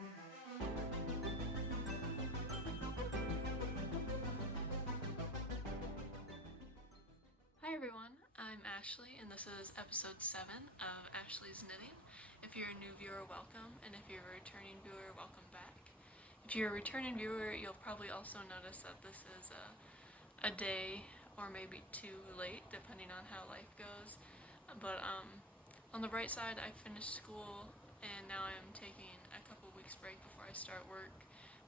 Hi everyone, I'm Ashley and this is episode 7 of Ashlees Knitting. If you're a new viewer, welcome, and if you're a returning viewer, welcome back. If you're a returning viewer, you'll probably also notice that this is a day or maybe two late, depending on how life goes. But on the bright side, I finished school and now I'm taking a couple weeks break before I start work.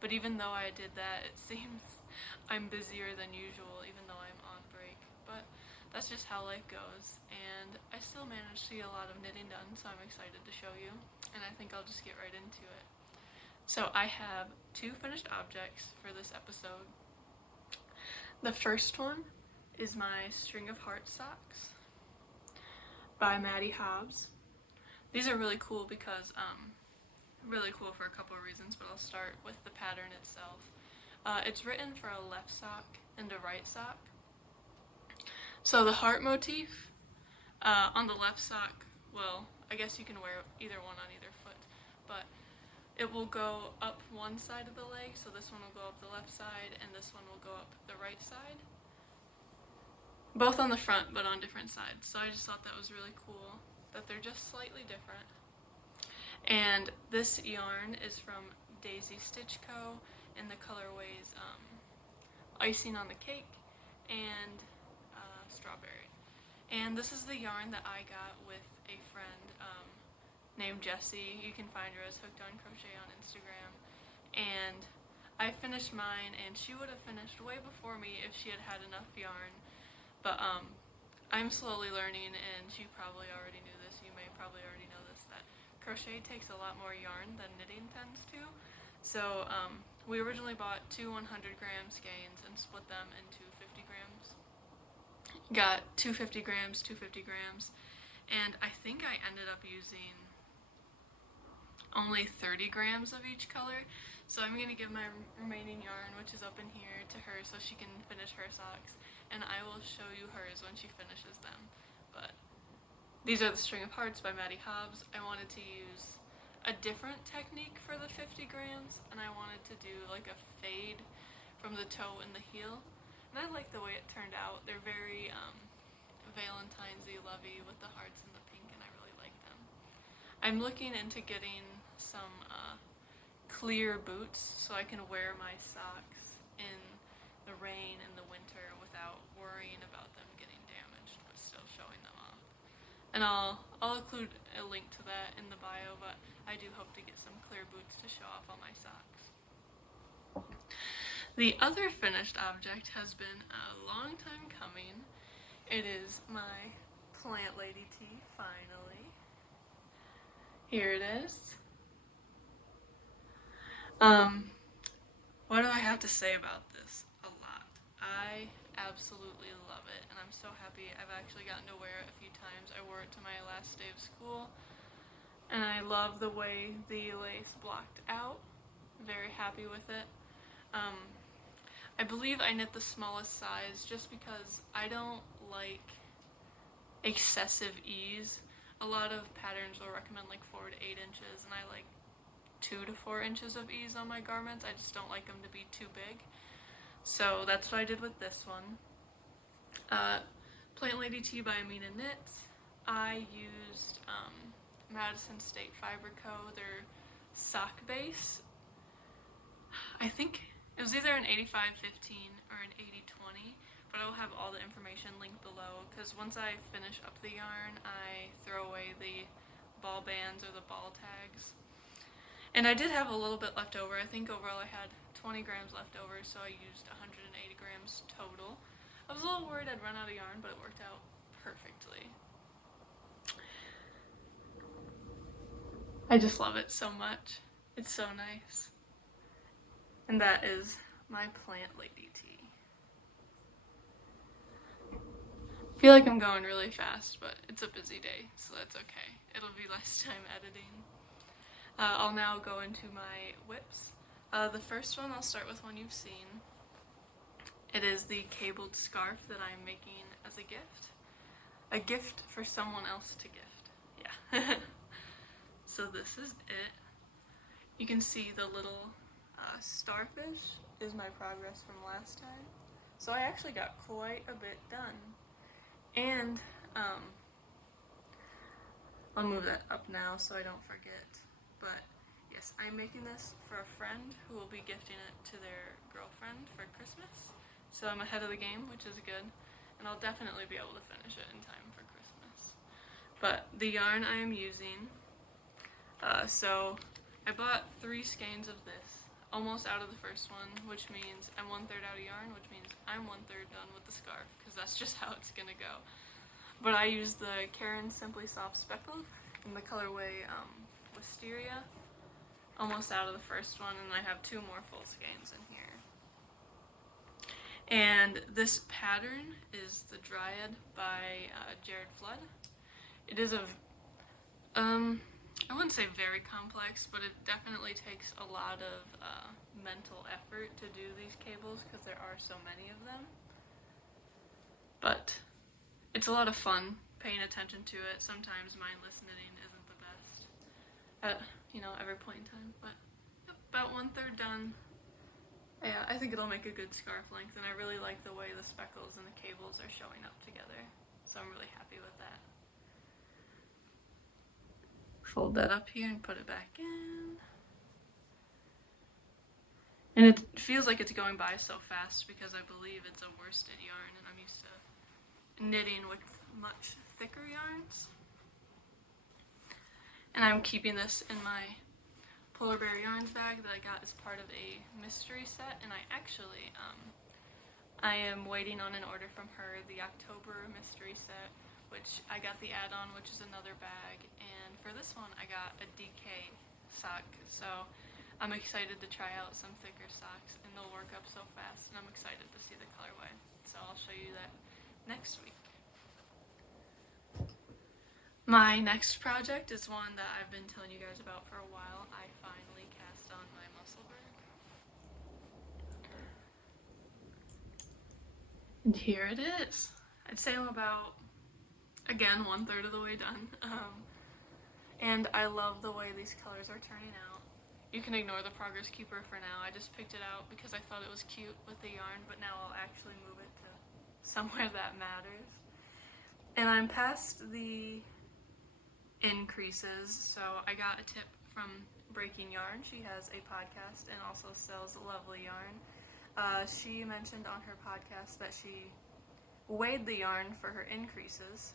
But even though I did that, it seems I'm busier than usual even though I'm on break. But that's just how life goes, and I still managed to get a lot of knitting done, so I'm excited to show you, and I think I'll just get right into it. So I have 2 finished objects for this episode. The first one is my String of Hearts socks by Maddie Hobbs. These are really cool because, really cool for a couple of reasons, but I'll start with the pattern itself. It's written for a left sock and a right sock. So the heart motif on the left sock, well, I guess you can wear either one on either foot, but it will go up one side of the leg, so this one will go up the left side and this one will go up the right side. Both on the front, but on different sides. So I just thought that was really cool, that they're just slightly different. And this yarn is from Daisy Stitch Co. in the colorways Icing on the Cake and Strawberry. And this is the yarn that I got with a friend named Jessie. You can find her as Hooked on Crochet on Instagram. And I finished mine, and she would have finished way before me if she had had enough yarn. But I'm slowly learning, and she probably already knew this, you may probably already know this, that crochet takes a lot more yarn than knitting tends to. So we originally bought 2 100-gram skeins and split them into 50 grams. Got 250 grams, 250 grams, and I think I ended up using only 30 grams of each color. So I'm going to give my remaining yarn, which is up in here, to her so she can finish her socks, and I will show you hers when she finishes them. But these are the String of Hearts by Maddie Hobbs. I wanted to use a different technique for the 50 grams, and I wanted to do like a fade from the toe and the heel. And I like the way it turned out. They're very Valentine's-y, lovey with the hearts and the pink, and I really like them. I'm looking into getting some clear boots so I can wear my socks in the rain and the winter without worrying about them getting damaged, but still showing them off. And I'll include a link to that in the bio, but I do hope to get some clear boots to show off all my socks. The other finished object has been a long time coming. It is my Plant Lady tee, finally. Here it is. What do I have to say about this? A lot. I absolutely love it, and I'm so happy. I've actually gotten to wear it a few times. I wore it to my last day of school, and I love the way the lace blocked out. Very happy with it. I believe I knit the smallest size just because I don't like excessive ease. A lot of patterns will recommend like 4 to 8 inches, and I like 2 to 4 inches of ease on my garments. I just don't like them to be too big. So that's what I did with this one. Plant Lady tee by Amina Knits. I used Madison State Fiber Co. their sock base. I think it was either an 85-15 or an 80-20, but I will have all the information linked below, because once I finish up the yarn, I throw away the ball bands or the ball tags. And I did have a little bit left over. I think overall I had 20 grams left over, so I used 180 grams total. I was a little worried I'd run out of yarn, but it worked out perfectly. I just love it so much. It's so nice. And that is my Plant Lady tee. I feel like I'm going really fast, but it's a busy day, so that's okay. It'll be less time editing. I'll now go into my whips. The first one, I'll start with one you've seen. It is the cabled scarf that I'm making as a gift. A gift for someone else to gift. Yeah. So this is it. You can see the little starfish is my progress from last time. So I actually got quite a bit done. And I'll move that up now so I don't forget. But yes, I'm making this for a friend who will be gifting it to their girlfriend for Christmas. So I'm ahead of the game, which is good. And I'll definitely be able to finish it in time for Christmas. But the yarn I am using, so I bought 3 skeins of this, almost out of the first one, which means I'm 1/3 out of yarn, which means I'm 1/3 done with the scarf, because that's just how it's gonna go. But I used the Karen Simply Soft Speckle in the colorway Wisteria, almost out of the first one, and I have 2 more full skeins in here. And this pattern is the Dryad by Jared Flood. It is I wouldn't say very complex, but it definitely takes a lot of mental effort to do these cables because there are so many of them. But it's a lot of fun paying attention to it. Sometimes mindless knitting isn't the best at, every point in time, but yep, about 1/3 done. Yeah, I think it'll make a good scarf length, and I really like the way the speckles and the cables are showing up together, so I'm really happy with that. Fold that up here and put it back in. And it feels like it's going by so fast because I believe it's a worsted yarn, and I'm used to knitting with much thicker yarns. And I'm keeping this in my Polar Bear Yarns bag that I got as part of a mystery set, and I actually I am waiting on an order from her, the October mystery set, which I got the add-on, which is another bag, and for this one I got a DK sock, so I'm excited to try out some thicker socks, and they'll work up so fast, and I'm excited to see the colorway, so I'll show you that next week. My next project is one that I've been telling you guys about for a while. I finally cast on my Musselburgh. And here it is. I'd say I'm about, again, 1/3 of the way done. And I love the way these colors are turning out. You can ignore the Progress Keeper for now. I just picked it out because I thought it was cute with the yarn, but now I'll actually move it to somewhere that matters. And I'm past the increases, so I got a tip from Breaking Yarn. She has a podcast and also sells lovely yarn. She mentioned on her podcast that she weighed the yarn for her increases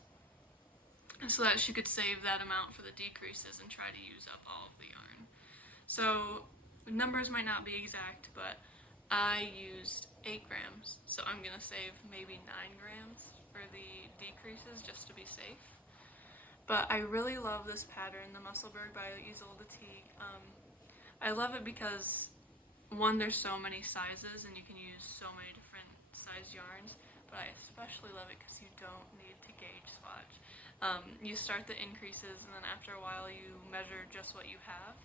so that she could save that amount for the decreases and try to use up all of the yarn. So numbers might not be exact, but I used 8 grams, so I'm gonna save maybe 9 grams for the decreases just to be safe. But I really love this pattern, the Musselburgh by Isolde T. I love it because, one, there's so many sizes and you can use so many different size yarns, but I especially love it because you don't need to gauge swatch. You start the increases, and then after a while you measure just what you have,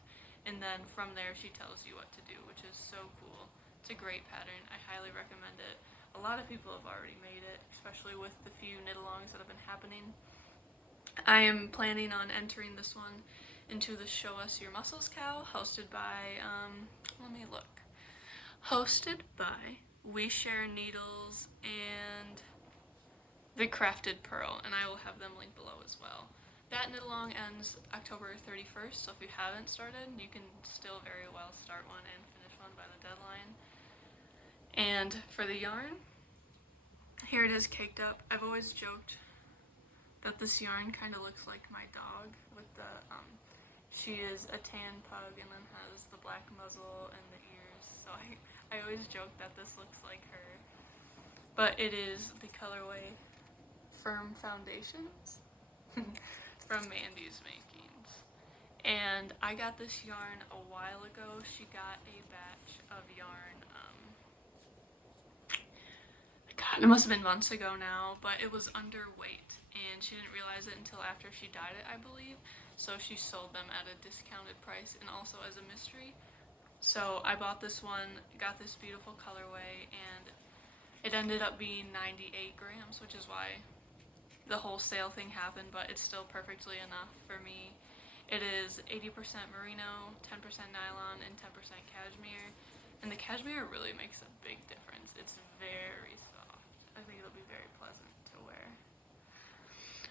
and then from there she tells you what to do, which is so cool. It's a great pattern. I highly recommend it. A lot of people have already made it, especially with the few knit-alongs that have been happening. I am planning on entering this one into the Show Us Your Muscles cow, hosted by, We Share Needles and The Crafted Pearl, and I will have them linked below as well. That knit-along ends October 31st, so if you haven't started, you can still very well start one and finish one by the deadline. And for the yarn, here it is caked up. I've always joked that this yarn kind of looks like my dog with the, she is a tan pug and then has the black muzzle and the ears, so I always joke that this looks like her. But it is the colorway Firm Foundations from Mandy's Makings. And I got this yarn a while ago. She got a batch of yarn, God, it must have been months ago now, but it was underweight, and she didn't realize it until after she dyed it, I believe. So she sold them at a discounted price and also as a mystery. So I bought this one, got this beautiful colorway, and it ended up being 98 grams, which is why the whole sale thing happened, but it's still perfectly enough for me. It is 80% merino, 10% nylon, and 10% cashmere. And the cashmere really makes a big difference. It's very soft. I think it'll be very pleasant to wear.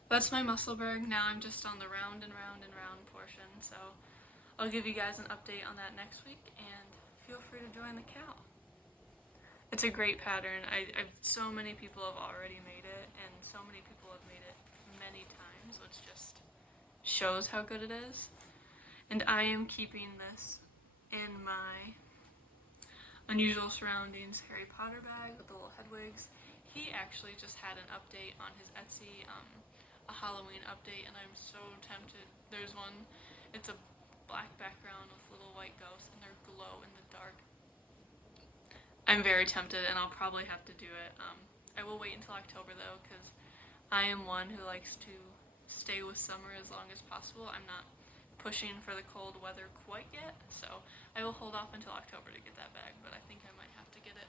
That's my Musselburgh. Now I'm just on the round and round and round portion, so I'll give you guys an update on that next week, and feel free to join the cow. It's a great pattern. So many people have already made it, and so many people have made it many times, which just shows how good it is. And I am keeping this in my Unusual Surroundings Harry Potter bag with the little headwigs. He actually just had an update on his Etsy, a Halloween update, and I'm so tempted. There's one, it's a black background with little white ghosts, and they're glow in the dark. I'm very tempted, and I'll probably have to do it. I will wait until October though, because I am one who likes to stay with summer as long as possible. I'm not pushing for the cold weather quite yet, so I will hold off until October to get that bag, but I think I might have to get it.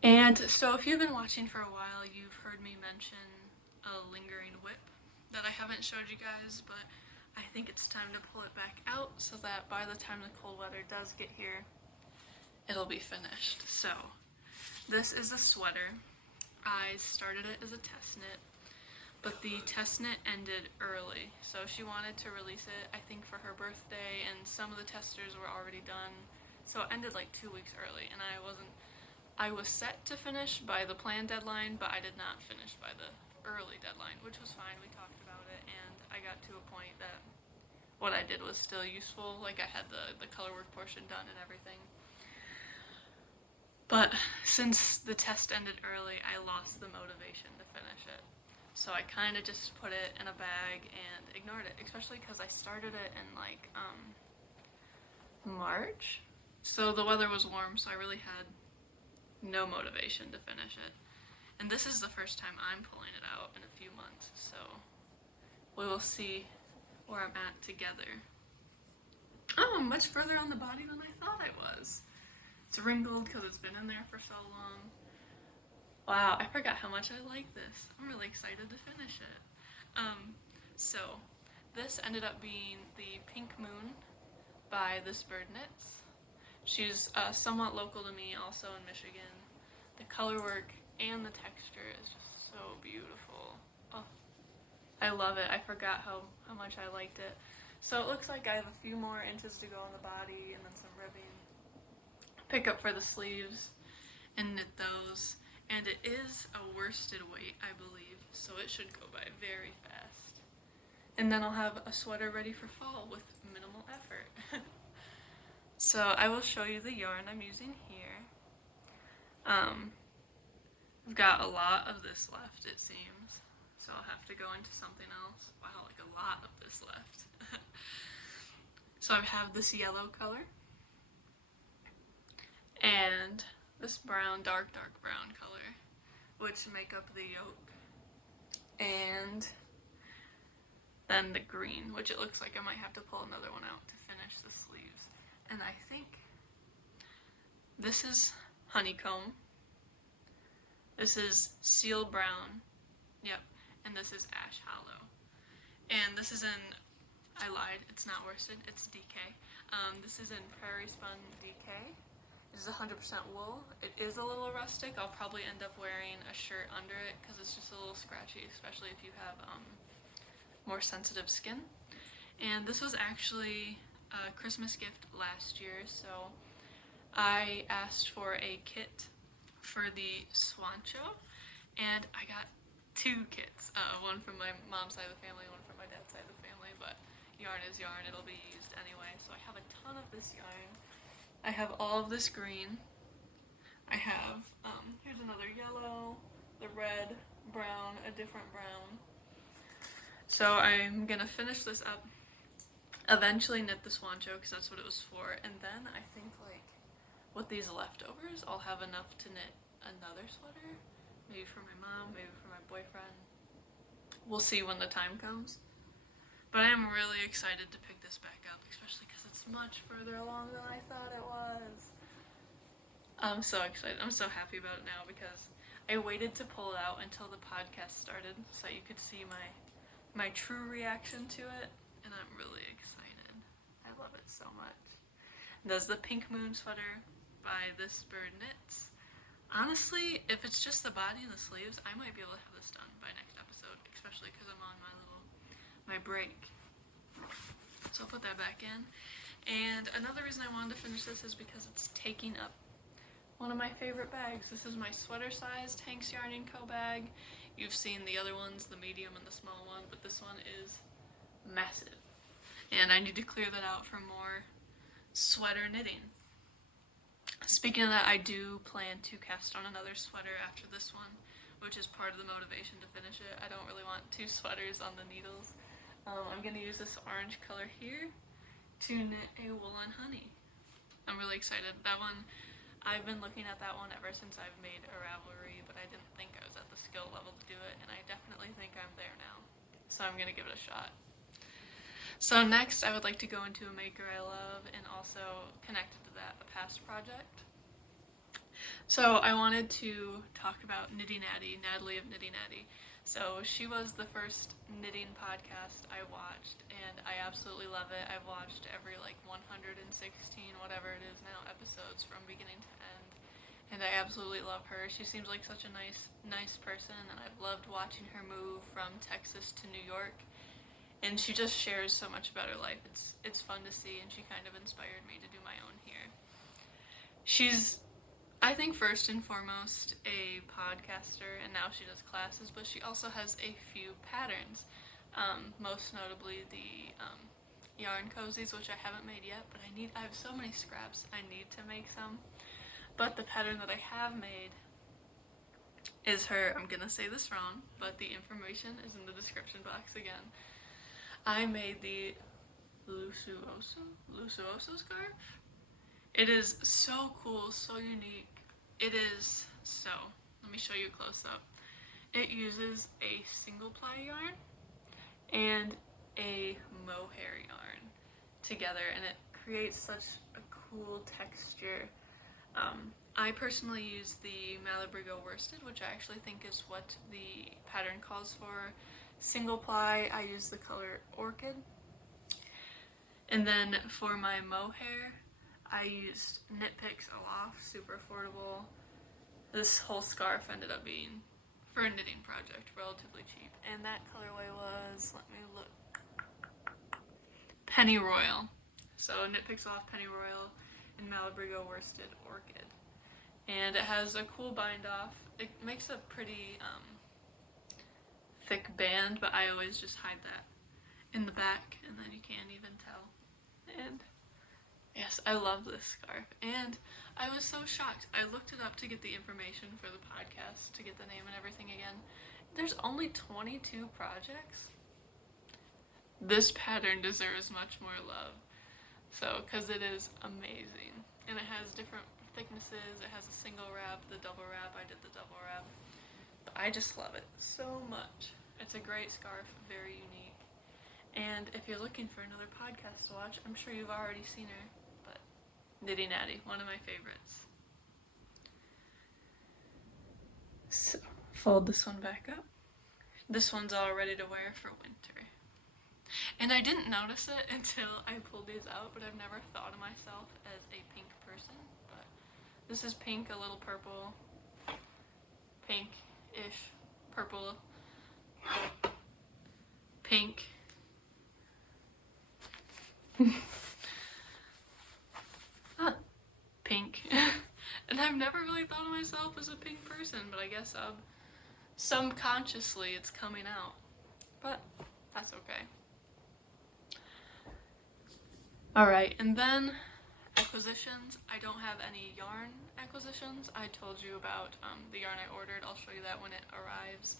And so if you've been watching for a while, you've heard me mention a lingering whip that I haven't showed you guys, but I think it's time to pull it back out so that by the time the cold weather does get here, it'll be finished. So this is a sweater. I started it as a test knit, but the test knit ended early, so she wanted to release it, I think, for her birthday, and some of the testers were already done, so it ended like 2 weeks early, and I was set to finish by the planned deadline, but I did not finish by the early deadline, which was fine. We talked about it, and I got to a point that what I did was still useful. Like, I had the color work portion done and everything. But since the test ended early, I lost the motivation to finish it. So I kind of just put it in a bag and ignored it, especially because I started it in like March. So the weather was warm, so I really had no motivation to finish it. And this is the first time I'm pulling it out in a few months, so we will see where I'm at together. Oh, I'm much further on the body than I thought I was. It's wrinkled because it's been in there for so long. Wow, I forgot how much I like this. I'm really excited to finish it. So this ended up being the Pink Moon by This Bird Knits. She's somewhat local to me, also in Michigan. The color work and the texture is just so beautiful. Oh, I love it. I forgot how much I liked it. So it looks like I have a few more inches to go on the body and then some ribbing. Pick up for the sleeves and knit those. And it is a worsted weight, I believe, so it should go by very fast. And then I'll have a sweater ready for fall with minimal effort. So I will show you the yarn I'm using here. I've got a lot of this left, it seems, so I'll have to go into something else. Wow, like a lot of this left. So I have this yellow color and this brown, dark brown color, which make up the yoke, and then the green, which it looks like I might have to pull another one out to finish the sleeves. And I think this is honeycomb, this is seal brown, yep, and this is ash hollow. And this is in, I lied, it's not worsted, it's DK. This is in prairie spun DK. It is 100% wool. It is a little rustic. I'll probably end up wearing a shirt under it because it's just a little scratchy, especially if you have more sensitive skin. And this was actually a Christmas gift last year, so I asked for a kit for the Swancho, and I got 2 kits. One from my mom's side of the family, one from my dad's side of the family, but yarn is yarn. It'll be used anyway, so I have a ton of this yarn. I have all of this green. I have, here's another yellow, the red, brown, a different brown. So I'm gonna finish this up, eventually knit the Swancho because that's what it was for, and then I think like with these leftovers I'll have enough to knit another sweater, maybe for my mom, maybe for my boyfriend. We'll see when the time comes. But I am really excited to pick this back up, especially because it's much further along than I thought it was. I'm so excited. I'm so happy about it now because I waited to pull it out until the podcast started so you could see my my true reaction to it, and I'm really excited. I love it so much. There's the Pink Moon sweater by This Bird Knits. Honestly, if it's just the body and the sleeves, I might be able to have this done by next episode, especially because I'm on my break. So I'll put that back in. And another reason I wanted to finish this is because it's taking up one of my favorite bags. This is my sweater-sized Hanks Yarn & Co. bag. You've seen the other ones, the medium and the small one, but this one is massive. And I need to clear that out for more sweater knitting. Speaking of that, I do plan to cast on another sweater after this one, which is part of the motivation to finish it. I don't really want 2 sweaters on the needles. I'm going to use this orange color here to knit a wool on honey. I'm really excited. That one, I've been looking at that one ever since I've made a Ravelry, but I didn't think I was at the skill level to do it, and I definitely think I'm there now. So I'm going to give it a shot. So next, I would like to go into a maker I love, and also connected to that, a past project. So I wanted to talk about Knitty Natty, Natalie of Knitty Natty. So she was the first knitting podcast I watched, and I absolutely love it. I've watched every 116, whatever it is now, episodes from beginning to end, and I absolutely love her. She seems like such a nice person, and I've loved watching her move from Texas to New York. And she just shares so much about her life. It's fun to see, and she kind of inspired me to do my own here. She's, I think, first and foremost a podcaster, and now she does classes, but she also has a few patterns. Most notably the yarn cozies, which I haven't made yet, but I have so many scraps, I need to make some. But the pattern that I have made is her, I'm gonna say this wrong, but the information is in the description box again. I made the Lusuoso scarf. It is so cool, so unique. It is so, let me show you a close up. It uses a single ply yarn and a mohair yarn together, and it creates such a cool texture. I personally use the Malabrigo worsted, which I actually think is what the pattern calls for. Single ply, I use the color Orchid. And then for my mohair, I used Knit Picks Aloft, super affordable. This whole scarf ended up being, for a knitting project, relatively cheap. And that colorway was, let me look, Penny Royal. So Knit Picks Aloft, Penny Royal, and Malabrigo worsted Orchid. And it has a cool bind off. It makes a pretty thick band, but I always just hide that in the back, and then you can't even tell. And yes, I love this scarf, and I was so shocked. I looked it up to get the information for the podcast, to get the name and everything again. There's only 22 projects. This pattern deserves much more love. So, because it is amazing, and it has different thicknesses. It has a single wrap, the double wrap. I did the double wrap. But I just love it so much. It's a great scarf, very unique. And if you're looking for another podcast to watch, I'm sure you've already seen her, but Knitty Natty, one of my favorites. So, fold this one back up. This one's all ready to wear for winter. And I didn't notice it until I pulled these out, but I've never thought of myself as a pink person. But this is pink, a little purple, pink-ish, purple, pink. Pink. And I've never really thought of myself as a pink person, but I guess subconsciously it's coming out. But that's okay. Alright, and then acquisitions. I don't have any yarn acquisitions. I told you about the yarn I ordered. I'll show you that when it arrives.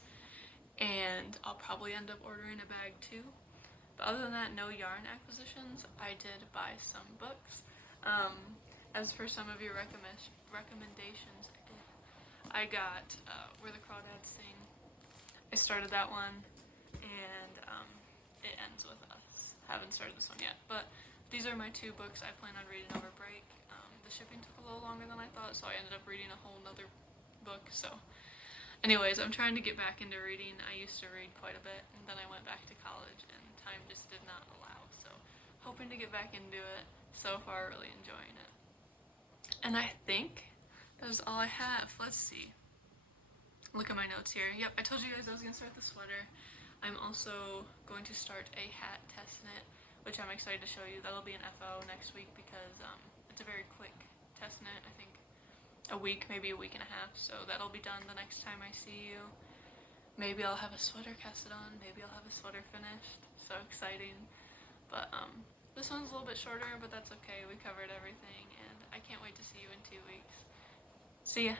And I'll probably end up ordering a bag too. But other than that, no yarn acquisitions. I did buy some books. As for some of your recommendations, I got Where the Crawdads Sing. I started that one, and It Ends With Us. Haven't started this one yet, but these are my 2 books I plan on reading over break. The shipping took a little longer than I thought, so I ended up reading a whole nother book, so Anyways, I'm trying to get back into reading. I used to read quite a bit, and then I went back to college, and time just did not allow. So, hoping to get back into it. So far, really enjoying it. And I think that is all I have. Let's see. Look at my notes here. Yep, I told you guys I was going to start the sweater. I'm also going to start a hat test knit, which I'm excited to show you. That'll be an FO next week because it's a very quick test knit. I think a week, maybe a week and a half. So that'll be done the next time I see you. Maybe I'll have a sweater casted on. Maybe I'll have a sweater finished. So exciting. But this one's a little bit shorter, but that's okay. We covered everything, and I can't wait to see you in 2 weeks. See ya.